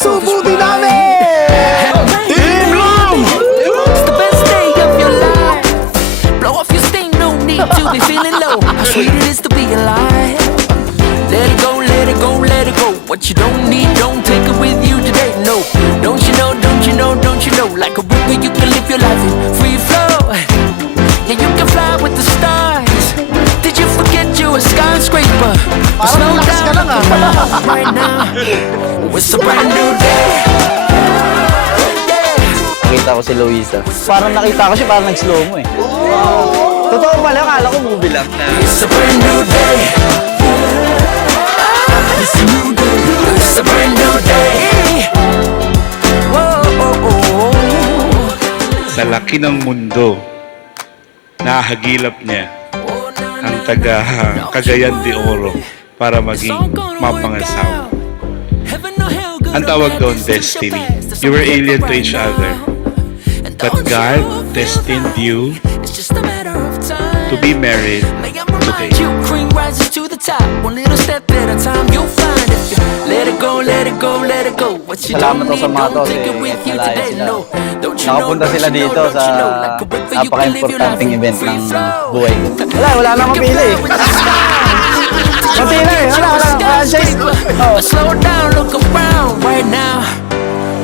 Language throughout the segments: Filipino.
Pasubo din namin! Team Long! It's the best day of your life. Blow off your sting, no need to be feeling low. How sweet it is to be alive. Let it go, let it go, let it go. What you don't need, don't take it with you today. No, don't you know, don't you know, don't you know? Like a river, you can live your life in free flow. Yeah, you can fly with the stars. Did you forget you're a skyscraper? Parang Slow malakas ka lang, down right now. It's a brand new day. Nakita ko si Luisa. Parang nakita ko siya, parang nag-slow mo eh. Totoo pala, akala ko movie lang. It's a brand new day. It's a new day. It's a brand new day. Whoa, oh, oh. Sa laki ng mundo, nahagilap niya ang taga Cagayan de Oro para maging mapangasawa. Ang tawag doon, destiny. You were alien to each other. But God destined you to be married today. Cream rises to the top. One little step at a time, you'll find it. Let it go, let it go, let it go. What you Salamat don't daw sa need, mga to, don't take it eh, with you malaya today. sila. No, don't you know, Nakapunta don't sila you know, dito don't sa you know, like a river, you can live your napaka-importanting life in event free ng flow. buhay ko. Wala nang mapili eh. Pati na eh, wala. Franchise. Oh. Slow down, look around right now.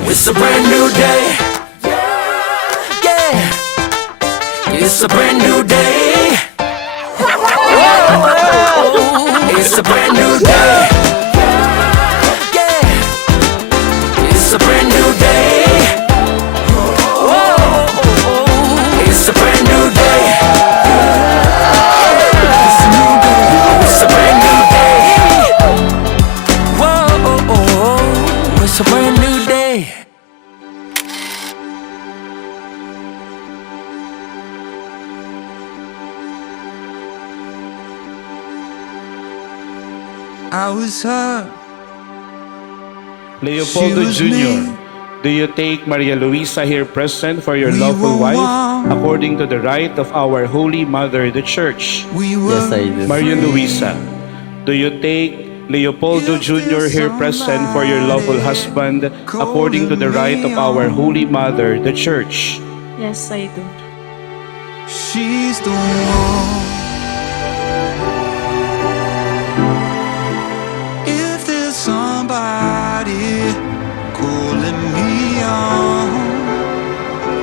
It's a brand new day. Yeah. It's a brand new day. Whoa. It's a brand new day. Yeah. It's a brand new day. Whoa. It's a brand new day. It's a new day. It's a brand new day. Whoa. It's a brand new day. I was hurt. Leopoldo Choose Jr., me. do you take Maria Luisa here present for your We lawful were wife one. according to the right of our Holy Mother, the Church? We were Yes, I do. Maria Luisa, do you take Leopoldo Jr. here present for your lawful husband according to the right of our Holy Mother, the Church? Yes, I do. She's the one. If there's somebody calling me on,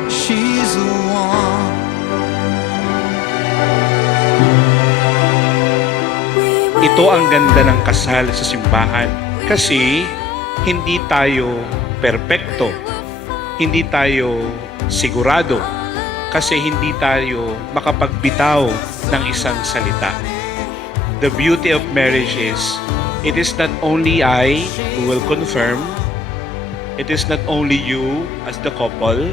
she's the one. Ito ang ganda ng kasal sa simbahan kasi hindi tayo perpekto, hindi tayo sigurado, kasi hindi tayo makapagbitaw ng isang salita. The beauty of marriage is, it is not only I who will confirm, it is not only you as the couple,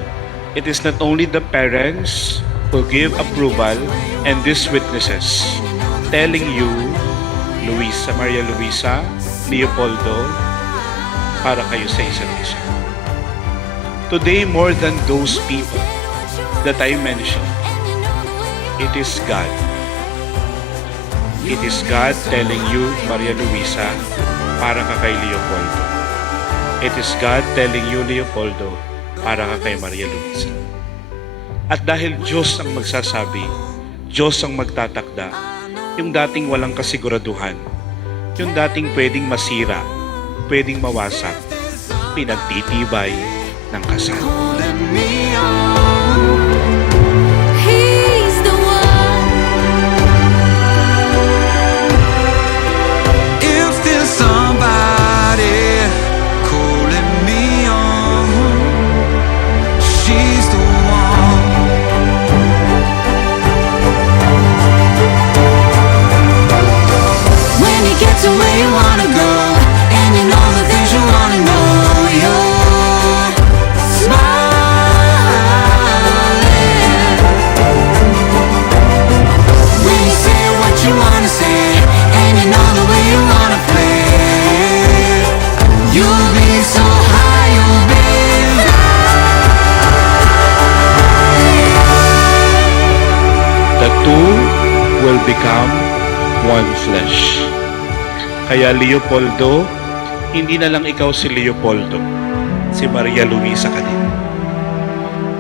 it is not only the parents who give approval and these witnesses telling you, Luisa, Maria Luisa, Leopoldo, para kayo sa isa't isa. Today, more than those people that I mentioned, it is God. It is God telling you, Maria Luisa, para ka kay Leopoldo. It is God telling you, Leopoldo, para ka kay Maria Luisa. At dahil Diyos ang magsasabi, Diyos ang magtatakda, yung dating walang kasiguraduhan, yung dating pwedeng masira, pwedeng mawasak, pinagtitibay ng kasal. Calling me on. He's the one. If there's somebody calling me on, she's the one. When you get to where you wanna go, and you know the things you wanna know, you're smiling. When you say what you wanna say, and you know the way you wanna play, you'll be so high, you'll be The two will become one flesh. Kaya Leopoldo, hindi na lang ikaw si Leopoldo. si Maria Luisa ka din.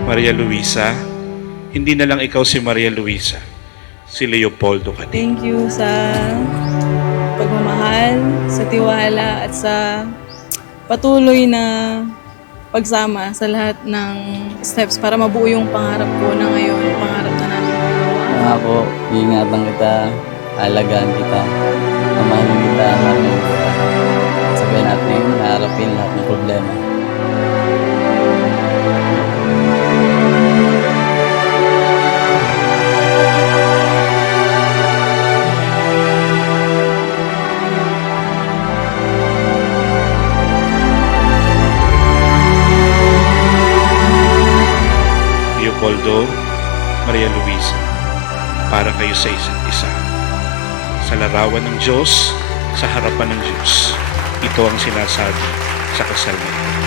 Maria Luisa, hindi na lang ikaw si Maria Luisa, si Leopoldo ka din. Thank you sa pagmamahal, sa tiwala at sa patuloy na pagsama sa lahat ng steps para mabuo yung pangarap ko na ngayon, pangarap na namin dalawa. Ako, iingatan kita, alagaan kita, mamahalin kita, mahalin kita. Sabihin natin, naharapin lahat ng problema. Leopoldo, Maria Luisa, para kayo sa isa't isa. Sa larawan ng Diyos, sa harapan ng Diyos, ito ang sinasabi sa kasal na ito.